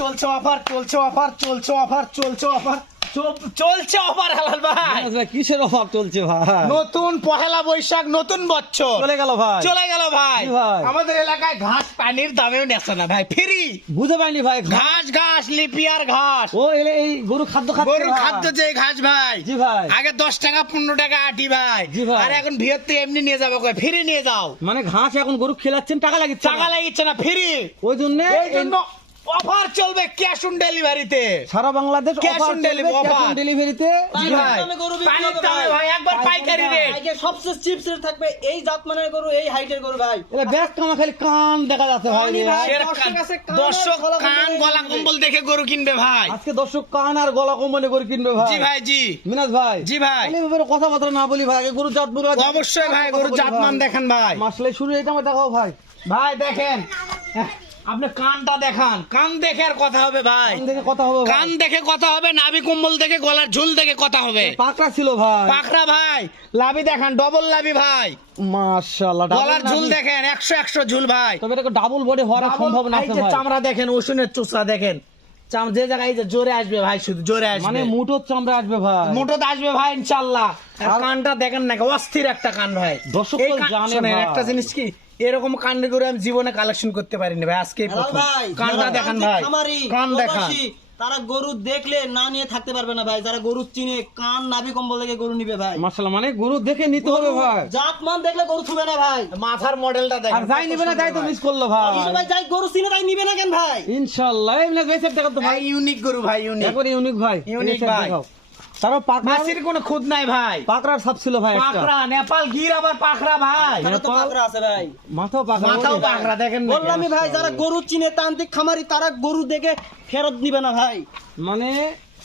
চলছে অফার হালাল ভাই। কিসের অভাব চলছে ভাই? নতুন পহেলা বৈশাখ, নতুন বছর চলে গেল ভাই। ভাই। কি ভাই? আমাদের এলাকায় ঘাস পানির দামেও নেছে না ভাই, ফ্রি বুঝে পাইনি ভাই। ঘাস লিপিয়ার ঘাস, ও এই গরু খাদ্য খাচ্ছে গরুর ভাই। খাদ্য যে ঘাস ভাই। জি ভাই। আগে 10 টাকা 15 টাকা আটি ভাই, জি ভাই। আর এখন ভিড়তে এমনি নিয়ে যাবো, ফ্রি নিয়ে যাও। মানে ঘাস এখন গরু খেলাচ্ছেন, টাকা লাগিচ্ছে টাকা লাগিচ্ছে না, ফ্রি। ওই জন্য এই জন্য অফার চলবে ক্যাশ অন ডেলিভারিতে, সারা Bangladesh Cash on delivery offer। ডেলিভারিতে। জি ভাই। পানির দামে ভাই একবার পাইকারি রেট। সবচেয়ে চিপসের থাকবে এই জাতমানের গরু, এই হাইটের গরু ভাই। এটা ব্যাগ কামা খালি কান দেখা যাচ্ছে ভাই। কানই ভাই। সেটা দর্শক আছে, কান আর দর্শক গলা কান কম্বল গলা কিনবে। কম্বল দেখে গরু কিনবে ভাই। আজকে দর্শক কান আর গলা কোম্পানি করে কিনবে ভাই। জি ভাই, জি মিনাজ ভাই। জি ভাই। তাহলে এভাবে কথাবার্তা না বলি ভাই, আগে গরু জাত বলি। অবশ্যই ভাই, গরু জাতমান দেখেন ভাই। মাসলে শুরু এটা আমার দেখাও ভাই। ভাই দেখেন, আপনি কানটা দেখান, কান দেখে আর কথা হবে ভাই। কান দেখে কথা হবে ভাই। কান দেখে কথা হবে, নাভি কম্বল দেখে, গলার ঝুল দেখে কথা হবে। পাকড়া ছিল ভাই। পাখরা ভাই, লাভি দেখান, ডবল লাভি ভাই। মাশাআল্লাহ। গলার ঝুল দেখেন, 100 ঝুল ভাই। তবে এটা ডাবল বডি হওয়ার সম্ভব না এই যে ভাই। চামড়া দেখেন, ওষুনের চোষা দেখেন, যে জায়গায় এই যে জোরে আসবে ভাই, শুধু জোরে আসবে, মানে মুঠোর চামড়া আসবে ভাই। মোটোতে আসবে ভাই ইনশাআল্লাহ। আর কানটা দেখেন না, অস্থির একটা কান ভাই। দর্শক এই তো কান- জানে শোনেন, ভাই। একটা জিনিস কি, এরকম কানের করে আমি জীবনে কালেকশন করতে পারিনি ভাই, আজকে হেলাল ভাই, কানটা যারা দেখান প্রান্তিক ভাই, খামারি, কান দেখান। প্রবাসী, তারা গরু দেখলে না নিয়ে থাকতে পারবে না ভাই। যারা গরু চিনে, কান নাভি কম্বল দেখে গরু নিবে ভাই। মাশাআল্লাহ, মানে গরু দেখে নিতে হবে ভাই। জাতমান দেখলে গরু থুবে না ভাই। মাথার মডেলটা আর দেখেন, যাই নিবে না তাই তো মিস করলো ভাই। এই সবাই যাই গরু চিনে তাই নিবে না কেন ভাই? ইনশাআল্লাহ এই মিনাজ ভাই সেট দেখাও তো ভাই। ভাই ইউনিক গরু ভাই, ইউনিক। একবারে ইউনিক ভাই। ইউনিক এই set ভাই। দেখাও। তারপর মাছির কোনো খুদ নাই ভাই। পাকড়ার সাপ ছিল ভাই একটা। পাখরা, নেপাল গির আবার পাখরা ভাই, তারা তো পাকড়া আছে ভাই। মাথাও পাকড়া। মাথাও পাখরা দেখেন না। বললামই ভাই, যারা গরু চিনে, তান্ত্রিক খামারি, তারা গরু দেখে ফেরত নিবে না ভাই। মানে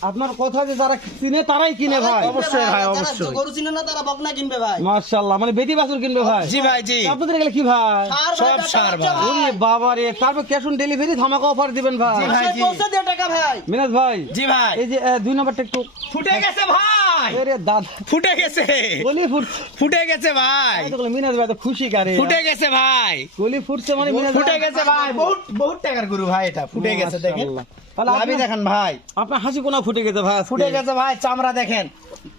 আপনার কথা যে যারা কিনে তারাই কিনে ভাই। অবশ্যই ভাই, যারা অবশ্যই। গরু চিনে না তারা বকনা কিনবে ভাই। মাশাআল্লাহ, মানে বেটি বাছুর কিনবে ভাই। জি ভাই, জি। আপনাদের গেলে কি ভাই? সার ভাই, সব বেটা সার বাচ্চা ভাই। ওরে বাবা রে, তারপর ক্যাশ অন ডেলিভারি ধামাকা অফার দিবেন ভাই। জি ভাই, বাসায় জি। পৌঁছে দিয়ে টাকা ভাই। মিনাজ ভাই, জি ভাই। এই যে 2 নম্বরটা একটু ফুটে গেছে ভাই, আরে দাদা ফুটে গেছে, গলি ফুটছে। ফুটে গেছে ভাই, এই তো বলে মিনাজ ভাই তো খুশি কারে। ফুটে গেছে ভাই, গলি ফুটছে মানে মিনাজ ফুটে ভাই। গেছে ভাই। বহুত বহুত টাকার গরু ভাই, এটা ফুটে গেছে দেখেন। মাশাআল্লাহ। তাহলে লাভি আপনি দেখেন ভাই, আপনার হাসি কোনা ফুটে গেছে ভাই আজকে। ফুটে গেছে ভাই। চামড়া দেখেন,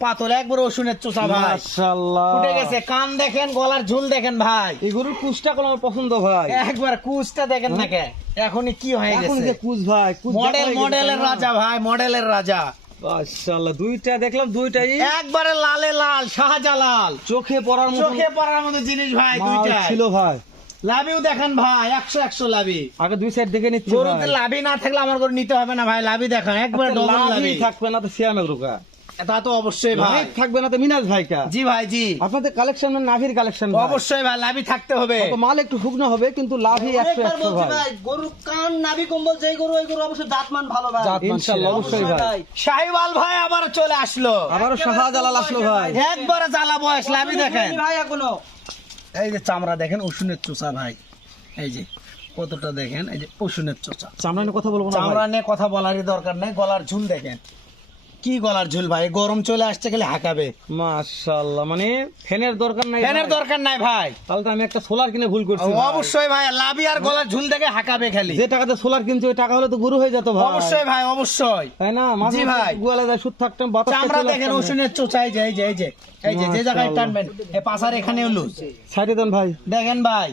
পাতল, একবার রসুনের চোষা ভাই, মাশাআল্লাহ। ফুটে গেছে। কান দেখেন, গলার ঝুল দেখেন ভাই, এই গরুর কুচটা কোন আমার পছন্দ ভাই। একবার কুচটা দেখেন না কে, এখনই কি হয়ে এখন গেছে। যে কুচ ভাই, কুচ মডেল, দেখা হয়ে গেছে, মডেলের তাই না? রাজা ভাই, মডেলের রাজা। মাশাআল্লাহ, দুইটা দেখলাম, দুইটাই একবারে লালে লাল, শাহজালাল, চোখে পড়ার মতো চোখে পড়ার মতো জিনিস ভাই, মাল দুইটাই ছিল ভাই। লাভিও দেখেন ভাই, 100 লাভি। আগে দুই সাইড দেখে নিচ্ছি গরুতে ভাই। লাভি না থাকলে আমার গরু নিতে হবে না ভাই, লাভি দেখেন, একবার আচ্ছা, ডবল লাভই লাভি। থাকবে না তো সিয়ামের রোগা। তা তো অবশ্যই ভাই। লাভ থাকবে না তো মিনাজ ভাই কা। জি ভাই, জি আপনাদের কালেকশন নাভির কালেকশন অবশ্যই ভাই, লাভি থাকতে হবে। মাল একটু শুকনো হবে কিন্তু লাভই 100 অনেকবার 100 বলছি ভাই। ভাই, গরু কান নাভি কম্বল যেই গরু, ওই গরু অবশ্যই জাতমান ভালো ভাই। ইনশাআল্লাহ অবশ্যই ভাই। শাহিওয়াল ভাই আবার চলে আসলো, আবারও শাহজালাল আসলো ভাই। একবারে জ্বালা বয়স, লাভি দেখেন। ভাই এখনো এই যে চামড়া দেখেন, উসুনের চোষা ভাই, এই যে কতটা দেখেন, এই যে উসুনের চোষা। চামড়া নিয়ে কথা বলবো না চামড়া ভাই। নিয়ে কথা বলারই দরকার নেই, গলার ঝুল দেখেন, কি গলার ঝুল ভাই, গরম চলে আসছে গেলে হাঁকাবে। মাশাআল্লাহ, মানে ফ্যানের দরকার নাই ফ্যানের ভাই। দরকার নাই ভাই, তাহলে তো আমি একটা সোলার কিনে ভুল করছি ভাই। অবশ্যই ভাই, লাভি আর গলার ঝুল দেখে হাঁকাবে খালি। যে টাকাতে সোলার কিনছি ওই টাকা হলে তো গরু হয়ে যেত ভাই। অবশ্যই ভাই, অবশ্যই। তাই না? মাঝে জি মাঝে ভাই। গোয়ালে যায় সুদ থাকতাম, বাতাস চামড়া দেখেন, উসুনের চোষা, এই যে এই যে এই যে এই যে যে জায়গায় টানবেন, এই পাশার এখানেও লুজ সাইডে দেন ভাই। দেখেন ভাই,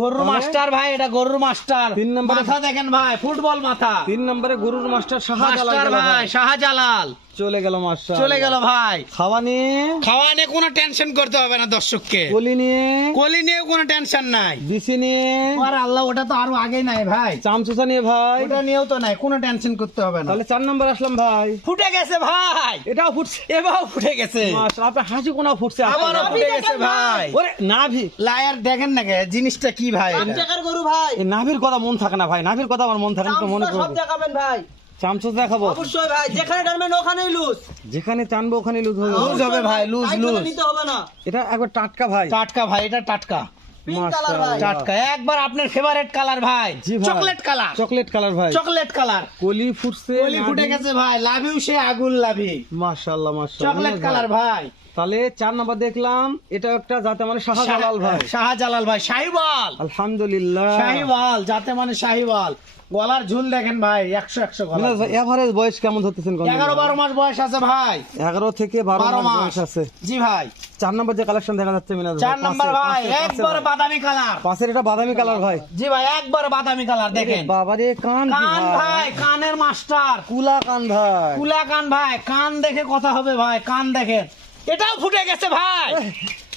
গরুর মাস্টার ভাই, এটা গরুর মাস্টার। 3 নম্বরে মাথা দেখেন ভাই, ফুটবল মাথা। 3 নম্বরে গরুর মাস্টার শাহজালাল মাস্টার গেল ভাই, শাহজালাল চলে গেল মাস্টার। চলে গেল ভাই। খাওয়া নিয়ে, খাওয়া নিয়ে কোনো টেনশন করতে হবে না দর্শককে, কলি নিয়ে, কলি নিয়েও কোনো টেনশন নাই। বিসি নিয়ে, আর আল্লাহ, ওটা তো আরো আগে নাই ভাই, চামচুসা নিয়ে ভাই। ওটা নিয়েও তো নাই, কোনো টেনশন করতে হবে না। তাহলে 4 নম্বর আসলাম ভাই। ফুটে গেছে ভাই, এটাও ফুটছে। এবারও ফুটে গেছে, মাশাআল্লাহ, আপনার হাসি কোনা ফুটছে। আবারও ফুটে গেছে ভাই। ওরে নাভি, লায়ার দেখেন না কে, জিনিসটা কি ভাই, পাঁচ টাকার গরু ভাই। এই নাভির কথা মন থাকে না ভাই, নাভির কথা আমার মন থাকে না, তো মনে চামচা সব করবে। দেখাবেন ভাই। চামচুস দেখাবো, অবশ্যই ভাই, যেখানে টানবেন ওখানেই লুজ। যেখানে টানবো ওখানে লুজ হবে। লুজ হবে ভাই, লুজ টাইট করে লুজ। নিতে হবে না। এটা একবার টাটকা ভাই। টাটকা ভাই, এটা টাটকা, পিঙ্ক কালার ভাই। টাটকা, একবার আপনার ফেভারিট কালার ভাই, জি ভাই। চকলেট কালার, চকলেট কালার ভাই। চকলেট কালার, কলি ফুটছে, কলি ফুটে গেছে ভাই, লাভিও সে আগুন লাভি, মাশাআল্লাহ মাশাআল্লাহ। চকলেট কালার ভাই। তাহলে 4 নাম্বার দেখলাম, এটা একটা যাতে মানে শাহজালাল ভাই। শাহজালাল ভাই, শাহিওয়াল, আলহামদুলিল্লাহ। শাহিওয়াল যাতে মানে শাহিওয়াল, গলার ঝুল দেখেন ভাই 100 গলা মিনাজ ভাই এভারেজ বয়স কেমন ধরতেছেন? 11-12 মাস বয়স আছে ভাই। 11 থেকে 12 12 মাস মাস বয়স আছে। জি ভাই। 4 নম্বর যে কালেকশন দেখা যাচ্ছে মিনাজ ভাই, 4 নাম্বার ভাই একবার বাদামি কালার। পাশের এটা বাদামি কালার ভাই। জি ভাই একবার বাদামি কালার দেখেন। বাবারে কান কি কান ভাই, কানের মাস্টার, কুলা কান ভাই। কুলা কান ভাই, কান দেখে কথা হবে ভাই, কান দেখেন। এটাও ফুটে গেছে ভাই,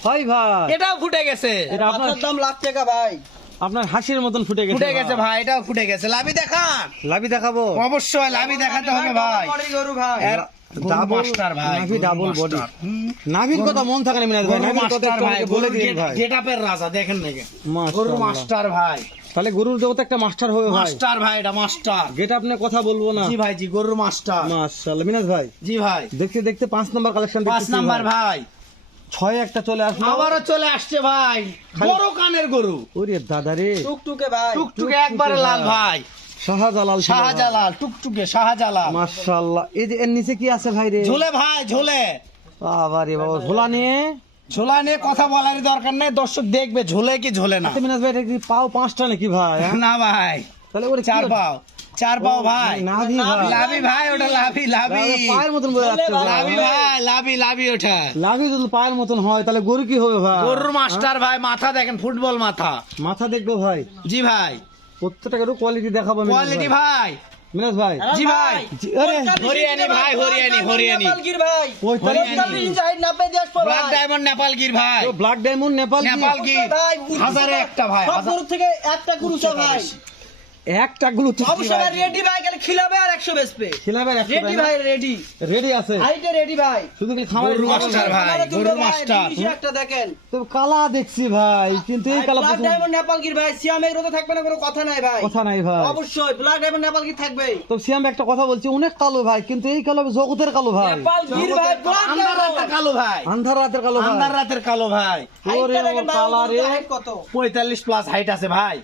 হয় ভাই, এটাও ফুটে গেছে। এটা আপনার দাম লাখ টাকা ভাই। আপনার হাসির মতন ফুটে গেছে। ফুটে গেছে ভাই, এটাও ফুটে গেছে। লাভি দেখান, লাভি দেখাবো অবশ্যই লাভি দেখাতে হবে ভাই। গরু ভাই। এর ডাবল মাস্টার ভাই, নাভি ডাবল বডি। মাস্টার। নাভির কথা মন থাকে না মিনাজ ভাই, নাভির কথা মাস্টার একটু ভাই, আমাকে বলে দিন ভাই। গেটআপের রাজা দেখেন নাকি, গরু মাশাআল্লাহ। মাস্টার ভাই, তাহলে গরুর জগতে একটা মাস্টার হবে ভাই। মাস্টার ভাই, এটা মাস্টার। যেটা আপনি কথা বলবো না। জি ভাই, জি গরুর মাস্টার। মাশাআল্লাহ মিনাজ ভাই, জি ভাই, দেখতে দেখতে 5 নাম্বার কালেকশন 5 নাম্বার ভাই, 6 একটা চলে আসলো। আবারও চলে আসছে ভাই, বড় কানের গরু, ওরে দাদা রে, টুকটুকে ভাই। টুকটুকে একবারে লাল ভাই, শাহজালাল শাহজালাল, টুকটুকে শাহজালাল। মাশাআল্লাহ। এই যে এর নিচে কি আছে ভাই রে? ঝোলে ভাই, ঝোলে। বাবা রে বাবা, ঝোলা নিয়ে ঝোলা নিয়ে কথা বলার দরকার নেই, দর্শক দেখবে ঝোলে কি ঝোলে না। আচ্ছা মিনাজ ভাই, এটা কি পাও 5টা নাকি ভাই? হ্যাঁ? না ভাই, তাহলে ওরে 4 পাও, 4 পাও ভাই। নাভি ভাই, লাভি ভাই, ওটা লাভি, লাভি, পায়ের মতন বোঝা যাচ্ছে ভাই। লাভি ভাই, লাভি, লাভি ওটা। লাভি যদি পায়ের মতন হয় তাহলে গরু কি হবে ভাই? গরুর মাস্টার ভাই, মাথা দেখেন, ফুটবল মাথা। মাথা দেখবো ভাই, জি ভাই, প্রত্যেকটা গরু কোয়ালিটি দেখাবো মিনাজ কোয়ালিটি ভাই। ভাই। মিনাজ ভাই, জি ভাই, আরে হরিয়ানি ভাই, হরিয়ানি, হরিয়ানি। নেপালগির ভাই। 45 ইঞ্চি হাইট নাপে দেশ পর ব্ল্যাক ভাই। ডায়মন্ড নেপাল গির ভাই, ব্ল্যাক ডায়মন্ড নেপাল কি? নেপাল গির ভাই, হাজারে একটা ভাই, সব গরু থেকে একটা গরু চাই ভাই। একটা গুলো তো অবশ্যই ভাই রেডি ভাই, খালি খিলাবে আর 100 বেচবে। খিলাবের একটা রেডি ভাই, রেডি। রেডি আছে, হাইটে রেডি ভাই। শুধু কি খামারে গরুর মাস্টার ভাই, আমাদের গরুর দুটো ভাই, মাস্টার। 200 একটা দেখেন। তো কালা দেখছি ভাই, কিন্তু এই কালা ব্ল্যাক পছন্দ ডায়মন্ড নেপালগির ভাই, সিয়ামের রোদে থাকবে না, কোনো কথা নাই ভাই। কথা নাই ভাই। অবশ্যই ব্ল্যাক ডায়মন্ড নেপালগির থাকবে। তো সিয়াম একটা কথা বলছি, অনেক কালো ভাই, কিন্তু এই কালো জগতের কালো ভাই, নেপালগির ভাই, ব্ল্যাক আন্ধার রাতের ডায়মন্ড। কালো ভাই, আন্ধার রাতের কালো ভাই। আন্ধার রাতের কালো ভাই। ওরে হাইটটা দেখেন ভাই, কালা রে, হাইট কত? 45 প্লাস হাইট আছে ভাই,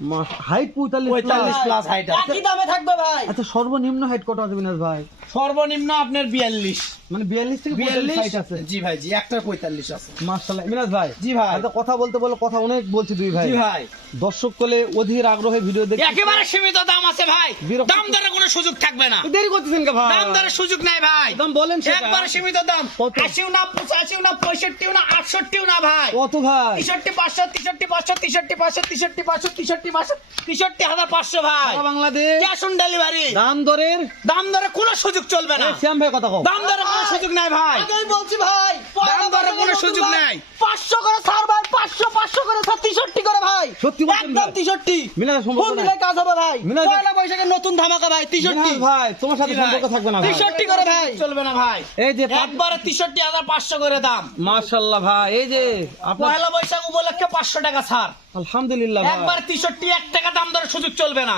হাইট 45 45 প্লাস হাইট আছে। একই দামে থাকবে ভাই। আচ্ছা সর্বনিম্ন হাইট কত আছে মিনাজ ভাই? সর্বনিম্ন আপনার 42, মানে 42 থেকে 45 হাইট আছে। জি ভাই, জি একটা 45 আছে। মাশাআল্লাহ মিনাজ ভাই, জি ভাই, আচ্ছা কথা বলতে বলে কথা অনেক বলছি দুই ভাই। জি ভাই, দর্শক কোলে অধীর আগ্রহে ভিডিও দেখতে একেবারে সীমিত দাম আছে ভাই, বিরক্ত- দাম দরে কোনো সুযোগ থাকবে না, দেরি করতেছেন কে ভাই? দাম দরে সুযোগ নাই ভাই, দাম বলেন সেটা। একবারে সীমিত দাম। কত? 80 না 85 না 65 না 68 না ভাই, কত ভাই? 63,500, 63,500, 63,500, 63,500, 63,500, 63,500 ভাই। সারা বাংলাদেশ ক্যাশ অন ডেলিভারি, দাম দরের দাম দরে কোনো সুযোগ চলবে না, এই শ্যাম ভাই কথা কও। দাম দরে কোনো সুযোগ নাই ভাই, আগেই বলছি ভাই, দাম দরে কোনো সুযোগ নাই। 500 করে ছাড় ভাই, 500 করে ছাড়, 63 করে ভাই। সত্যি বলছেন একদম ভাই? 63। মিনাজ সম্পর্ক ফোন নাই। দিলে কাজ হবে ভাই। মিনাজ- পয়লা বৈশাখের নতুন ধামাকা ভাই, 63। মিনাজ ভাই তোমার সাথে জি ভাই। সম্পর্ক থাকবে না ভাই। 63 করে ভাই। চলবে না ভাই, এই যে একবারে 63,500 করে দাম। মাশাআল্লাহ ভাই, এই যে আপনার পয়লা বৈশাখ উপলক্ষে 500 টাকা ছাড়, আলহামদুলিল্লাহ ভাই, একবার 63, 1 টাকা দাম দরে সুযোগ চলবে না,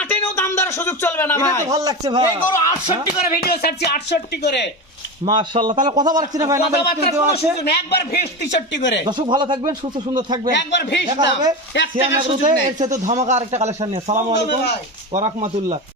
8 দাম দরে সুযোগ চলবে না এটা ভাই। তো ভালো লাগছে ভাই। এই গরু 68 করে ভিডিও ছাড়ছি, 68 করে। মাশাআল্লাহ, তাহলে কথা বলছি না ভাই, নাম্বার কথাবার্তার স্ক্রিনে দেওয়া কোনো আছে। সুযোগ নেই, একবার ভিস 63 করে। দর্শক ভালো থাকবেন, সুস্থ সুন্দর থাকবেন, একবার ভিস দেখা দাম, হবে 1 সিয়াম টাকা এগ্রোতে, সুযোগ নেই। এর সাথে ধামাকা আরেকটা কালেকশন নিয়ে। আসসালামু সুন্দর আলাইকুম ভাই। ওয়া রাহমাতুল্লাহ।